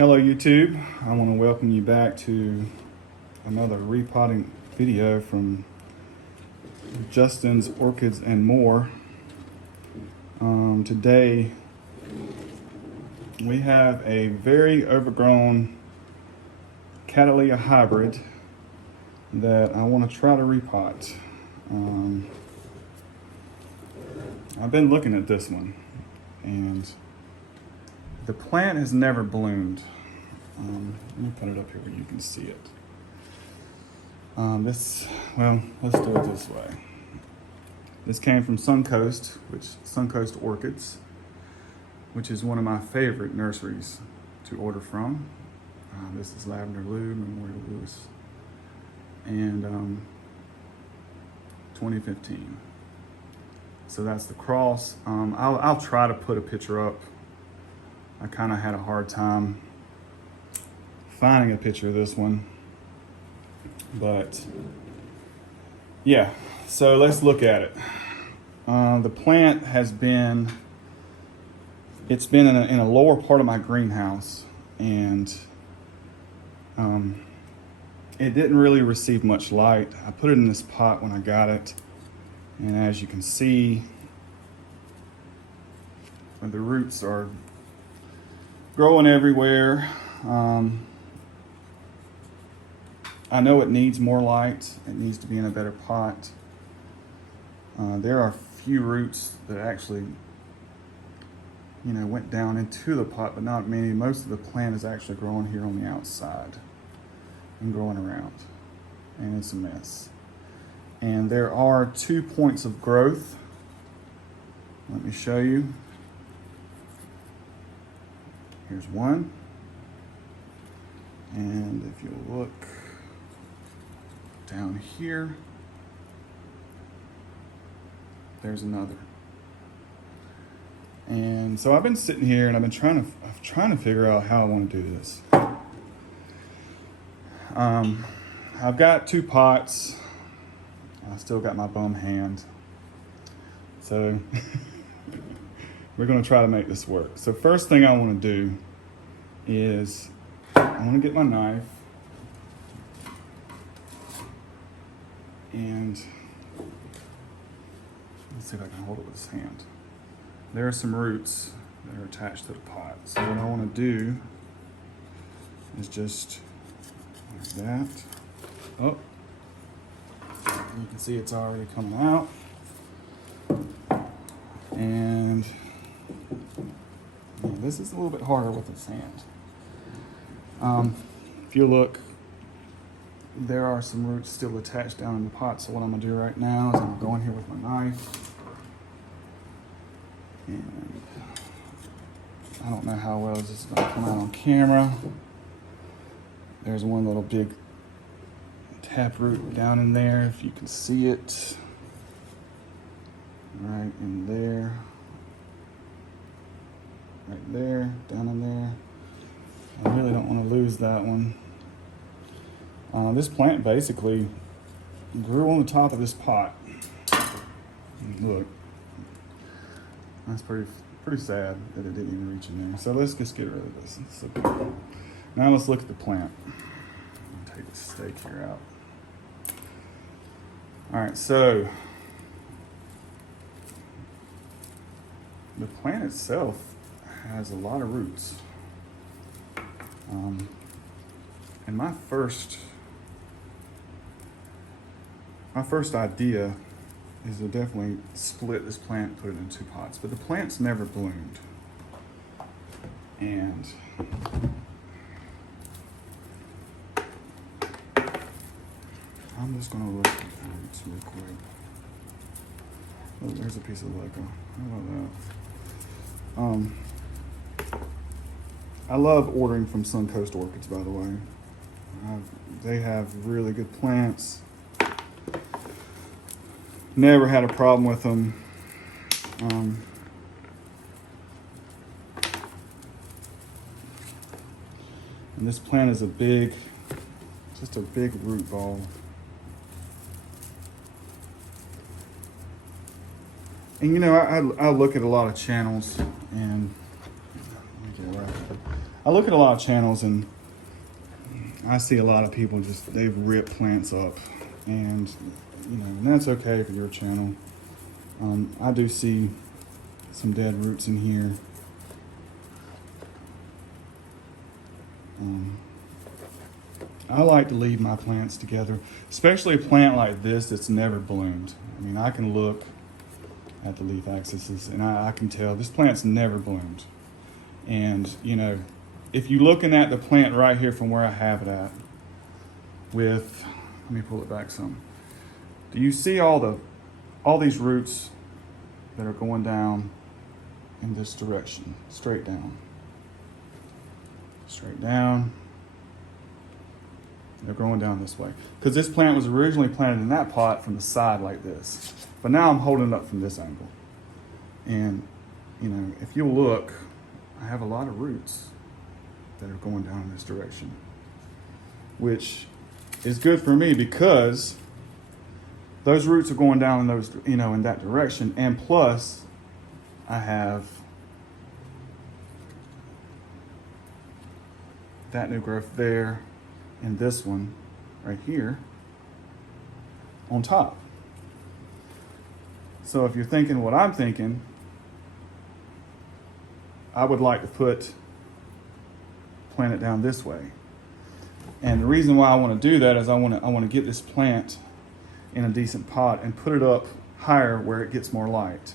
Hello YouTube, I want to welcome you back to another repotting video from Justin's Orchids and More. Today we have a very overgrown Cattleya hybrid that I want to try to repot. I've been looking at this one and the plant has never bloomed. Let me put it up here where you can see it. Let's do it this way. This came from Suncoast Orchids, which is one of my favorite nurseries to order from. This is Lavender Lou, Memorial Lewis, and 2015. So that's the cross. I'll try to put a picture up. I kind of had a hard time finding a picture of this one, but yeah, so let's look at it. The plant has been, it's been in a lower part of my greenhouse, and it didn't really receive much light. I put it in this pot when I got it, and as you can see, the roots are growing everywhere. I know it needs more light. It needs to be in a better pot. There are a few roots that actually, went down into the pot, but not many. Most of the plant is actually growing here on the outside and growing around, and it's a mess. And there are 2 points of growth. Let me show you. Here's one, and if you look down here, there's another. And so I've been sitting here and I've been trying to figure out how I want to do this. I've got 2 pots. I still got my bum hand, so we're going to try to make this work. So first thing I want to do is I want to get my knife and let's see if I can hold it with this hand. There are some roots that are attached to the pot. So what I want to do is just like that. Oh, you can see it's already coming out. And this is a little bit harder with this hand. If you look, there are some roots still attached down in the pot. So what I'm gonna do right now is I'm gonna go in here with my knife. And I don't know how well this is gonna come out on camera. There's one little big taproot down in there, if you can see it. Right in there. Right there, down in there. I really don't want to lose that one. This plant basically grew on the top of this pot. Look, that's pretty sad that it didn't even reach in there. So let's just get rid of this. Now let's look at the plant. I'll take the stake here out. All right, so the plant itself has a lot of roots. And my first idea is to definitely split this plant and put it in 2 pots, but the plant's never bloomed. And I'm just gonna look at the roots real quick. Oh, there's a piece of Lego. How about that? I love ordering from Suncoast Orchids, by the way. They have really good plants. Never had a problem with them. And this plant is just a big root ball. And I look at a lot of channels, and I look at a lot of channels and I see a lot of people they've ripped plants up, and and that's okay for your channel. I do see some dead roots in here. I like to leave my plants together, especially a plant like this that's never bloomed. I mean, I can look at the leaf axis and I can tell this plant's never bloomed. And if you're looking at the plant right here from where I have it at, let me pull it back some. Do you see all these roots that are going down in this direction, straight down? Straight down. They're growing down this way. Because this plant was originally planted in that pot from the side like this. But now I'm holding it up from this angle. And, if you look, I have a lot of roots that are going down in this direction, which is good for me because those roots are going down in that direction. And plus, I have that new growth there and this one right here on top. So if you're thinking what I'm thinking, I would like to plant it down this way. And the reason why I want to do that is I want to get this plant in a decent pot and put it up higher where it gets more light.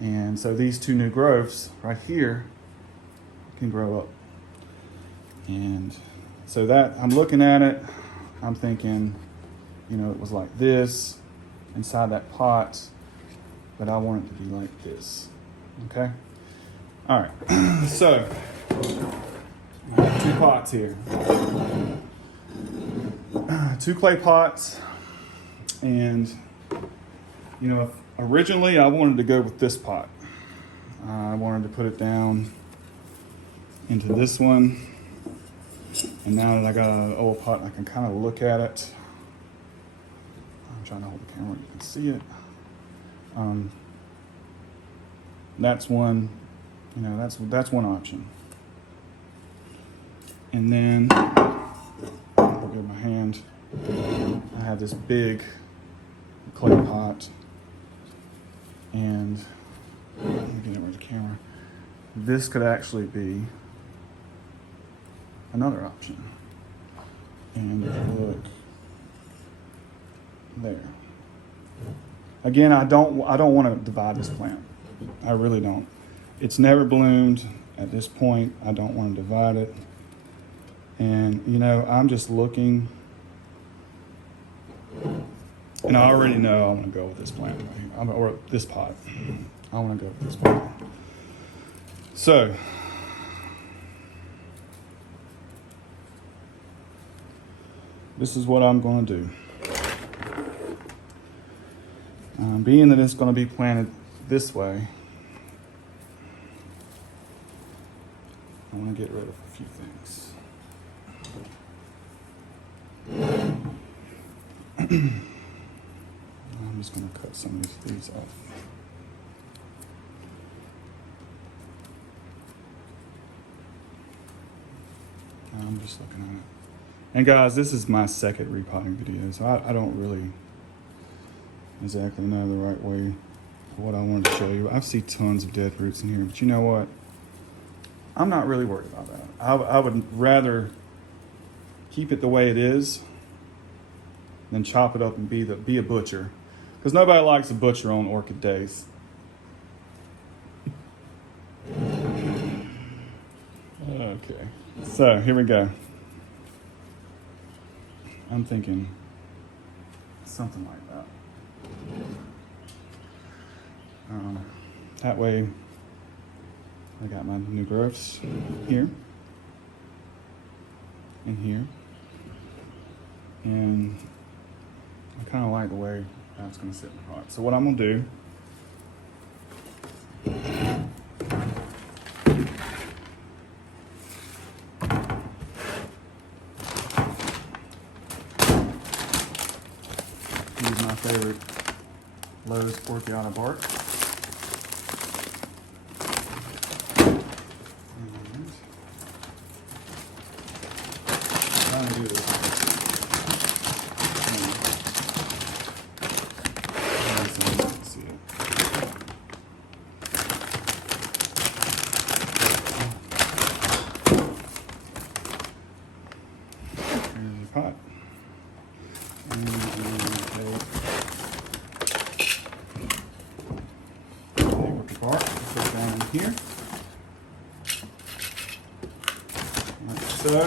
And so these two new growths right here can grow up. And so that I'm looking at it, I'm thinking, it was like this inside that pot, but I want it to be like this. Okay? All right. So I have 2 pots here. 2 clay pots. And, originally I wanted to go with this pot. I wanted to put it down into this one. And now that I got an old pot, I can kind of look at it. I'm trying to hold the camera, you can see it. That's one, that's one option. And then, I'll give my hand. I have this big clay pot, and let me get it with the camera. This could actually be another option. And if you look there. Again, I don't want to divide this plant. I really don't. It's never bloomed at this point. I don't want to divide it. And I'm just looking, and I already know I want to go with this plant right here, or this pot. I want to go with this pot. So this is what I'm going to do. Being that it's going to be planted this way, I want to get rid of a few things. I'm just going to cut some of these off. I'm just looking at it. And guys, this is my second repotting video, so I don't really exactly know the right way for what I wanted to show you. I see tons of dead roots in here, but you know what? I'm not really worried about that. I would rather keep it the way it is than chop it up and be a butcher, because nobody likes a butcher on orchid days. Okay, so here we go. I'm thinking something like that. That way I got my new growths here and here, and I kind of like the way that's going to sit in the pot. So what I'm going to do, use my favorite Lowe's Porciata bark. And Bark, put it down in here. Like so.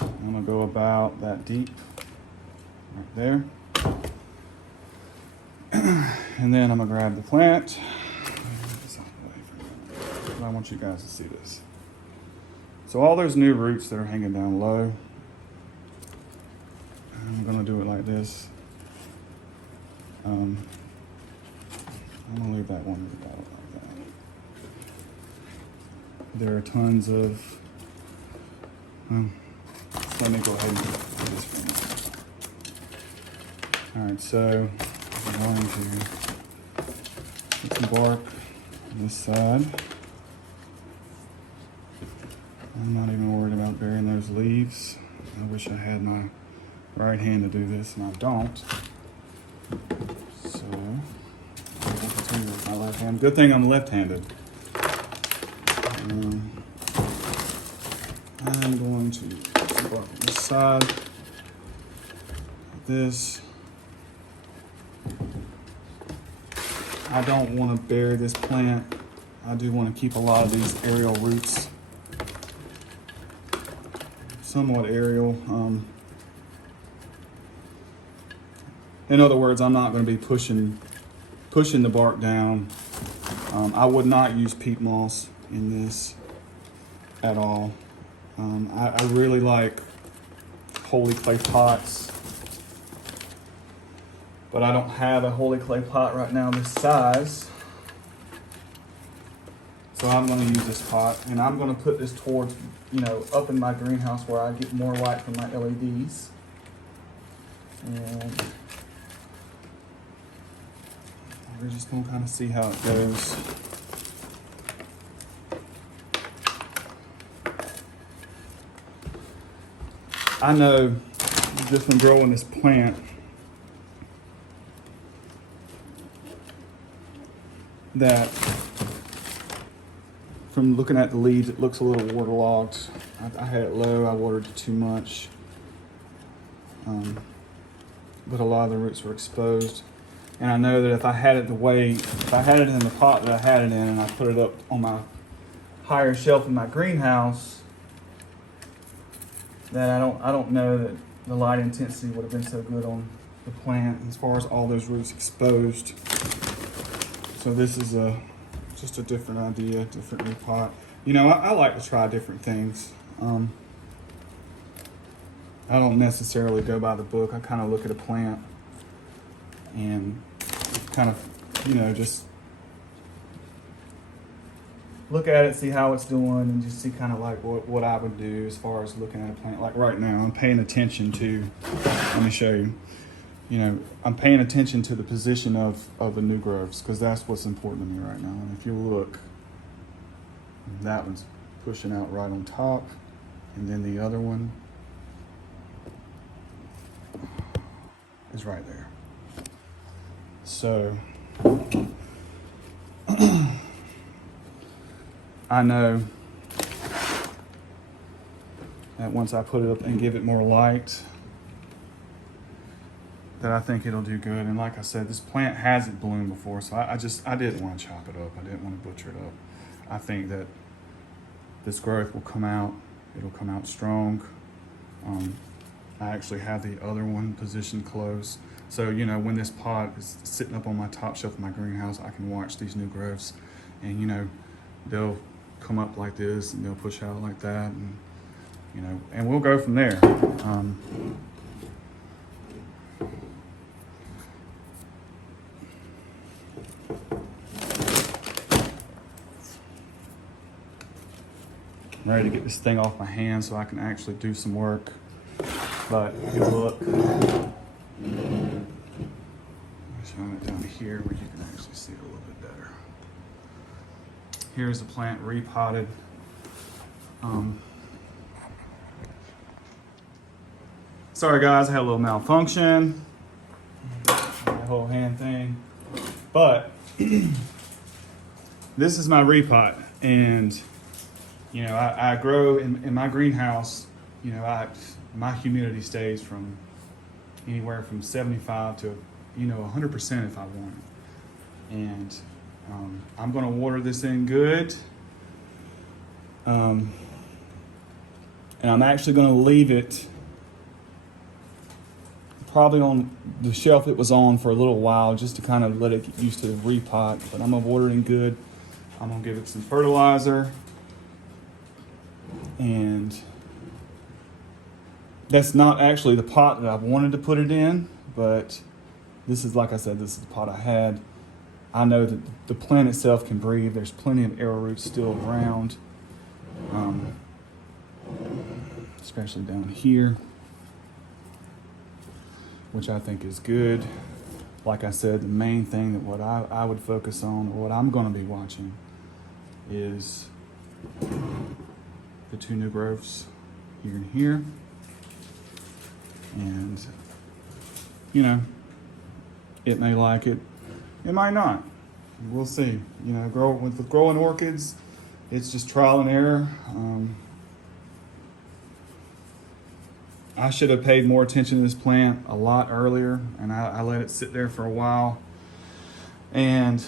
I'm gonna go about that deep right there. And then I'm gonna grab the plant. I want you guys to see this. So all those new roots that are hanging down low, I'm gonna do it like this. I'm gonna leave that one about like that. There are tons of, let me go ahead and do this for me. All right, so I'm going to put some bark on this side. I'm not even worried about burying those leaves. I wish I had my right hand to do this, and I don't. So, I'll continue with my left hand. Good thing I'm left-handed. I'm going to put some bark on this side, like this. I don't want to bury this plant. I do want to keep a lot of these aerial roots somewhat aerial. In other words, I'm not going to be pushing the bark down. I would not use peat moss in this at all. I really like holy clay pots, but I don't have a holy clay pot right now this size. So I'm going to use this pot, and I'm going to put this towards, up in my greenhouse where I get more light from my LEDs. And we're just going to kind of see how it goes. I know just from growing this plant that from looking at the leaves, it looks a little waterlogged. I had it low, I watered it too much. But a lot of the roots were exposed. And I know that if I had it in the pot that I had it in and I put it up on my higher shelf in my greenhouse, that I don't know that the light intensity would have been so good on the plant as far as all those roots exposed. So this is just a different idea, different repot. I like to try different things. I don't necessarily go by the book. I kind of look at a plant and kind of, just look at it, see how it's doing, and just see kind of like what I would do as far as looking at a plant. Like right now, I'm paying attention to, let me show you. I'm paying attention to the position of the new growths, because that's what's important to me right now. And if you look, that one's pushing out right on top, and then the other one is right there. So I know that once I put it up and give it more light, that I think it'll do good. And like I said, this plant hasn't bloomed before, so I didn't want to chop it up. I didn't want to butcher it up. I think that this growth will come out. It'll come out strong. I actually have the other one positioned close. So, when this pot is sitting up on my top shelf of my greenhouse, I can watch these new growths, and, they'll come up like this and they'll push out like that, and, and we'll go from there. I'm ready to get this thing off my hands so I can actually do some work. But if you look, I'm showing it down here where you can actually see it a little bit better. Here's the plant repotted. Sorry guys, I had a little malfunction. The whole hand thing. But this is my repot, and I grow in my greenhouse. My humidity stays from anywhere from 75 to 100% if I want it. And I'm gonna water this in good. And I'm actually gonna leave it probably on the shelf it was on for a little while, just to kind of let it get used to the repot. But I'm gonna water it in good. I'm gonna give it some fertilizer. And that's not actually the pot that I wanted to put it in, but this is, like I said, this is the pot I had. I know that the plant itself can breathe. There's plenty of arrowroot still around, especially down here, which I think is good. Like I said, the main thing that what I would focus on, or what I'm going to be watching, is the two new growths here and here. And, it may like it, it might not. We'll see. With growing orchids, it's just trial and error. I should have paid more attention to this plant a lot earlier, and I let it sit there for a while. And,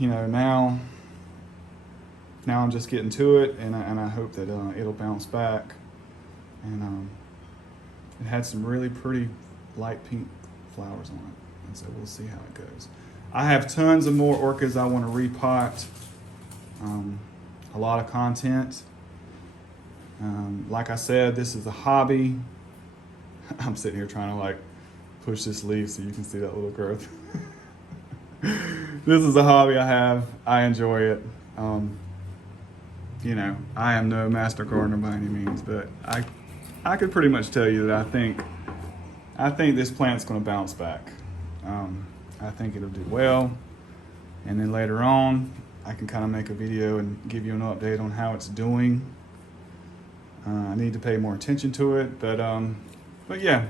now I'm just getting to it, and I hope that it'll bounce back. And it had some really pretty light pink flowers on it, and so we'll see how it goes. I have tons of more orchids I want to repot. A lot of content. Like I said, this is a hobby. I'm sitting here trying to push this leaf so you can see that little growth. This is a hobby I have. I enjoy it. I am no master gardener by any means, but I could pretty much tell you that I think this plant's going to bounce back. I think it'll do well, and then later on I can kind of make a video and give you an update on how it's doing. I need to pay more attention to it, but yeah.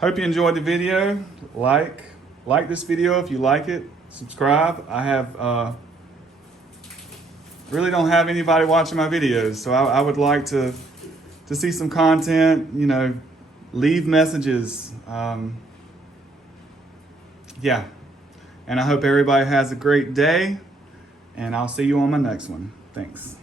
Hope you enjoyed the video. Like this video if you like it. Subscribe. I have really don't have anybody watching my videos, so I would like to see some content. Leave messages. Yeah, and I hope everybody has a great day, and I'll see you on my next one. Thanks.